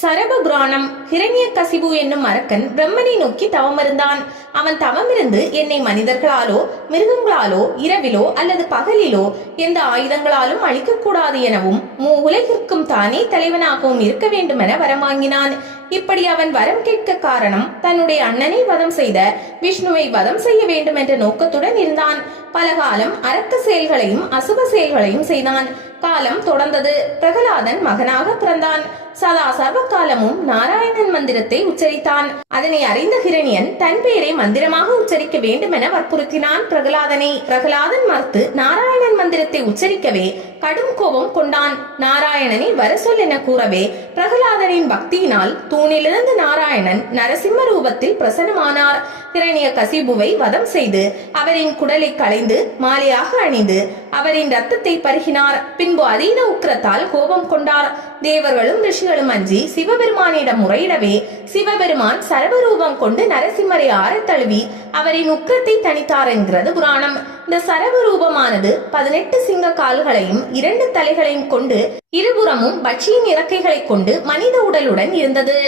சரப புராணம் ஹிரண்ய கசிபு என்னும் அரக்கன் பிரம்மனை நோக்கி தவமிருந்தான். அவன் தவமிருந்து என்னை மனிதர்களாலோ மிருகங்களாலோ இரவிலோ அல்லது பகலிலோ எந்த ஆயுதங்களாலும் அழிக்கக்கூடாது எனவும் மூ உலகிற்கும் தானே தலைவனாகவும் இருக்க வேண்டுமென வரம் வாங்கினான் இப்படி அவன் வரம் கேட்க காரணம் தன்னுடைய அண்ணனை வதம் செய்த விஷ்ணுவை வதம் செய்ய வேண்டும் என்ற நோக்கத்துடன் இருந்தான். பலகாலம் அரக்க செயல்களையும் அசுப செயல்களையும் செய்தான். காலம் தொடர்ந்தது. பிரகலாதன் மகனாக பிறந்தான். சதா சர்வ காலமும் நாராயணன் மந்திரத்தை உச்சரித்தான். அதனை அறிந்த ஹிரணியன் தன் பெயரை மந்திரமாக உச்சரிக்க வேண்டும் என வற்புறுத்தினான் பிரகலாதனை. பிரகலாதன் மறுத்து நாராயணன் மந்திரத்தை உச்சரிக்கவே கடும் கோபம் கொண்டான். நாராயணனை வர சொல் என கூறவே பிரகலாதனின் பக்தியினால் தூணிலிருந்து நாராயணன் நரசிம்ம ரூபத்தில் பிரசன்னமானார். திரணிய கசிபுவை வதம் செய்து அவரின் குடலை களைந்து மாலையாக அணிந்து அவரின் ரத்தத்தை பருகினார். பின்பு அதீன உக்கிரத்தால் கோபம் கொண்டார். தேவர்களும் ரிஷிகளும் அஞ்சி சிவபெருமானிடம் முறையிடவே சிவபெருமான் சர சரபரூபம் கொண்டு நரசிம்மரை ஆறத் தழுவி அவரின் உக்கத்தை தணித்தார் என்கிறது புராணம். இந்த சரபரூபமானது பதினெட்டு சிங்க கால்களையும் இரண்டு தலைகளையும் கொண்டு இருபுறமும் பட்சியின் இறக்கைகளை கொண்டு மனித உடலுடன் இருந்தது.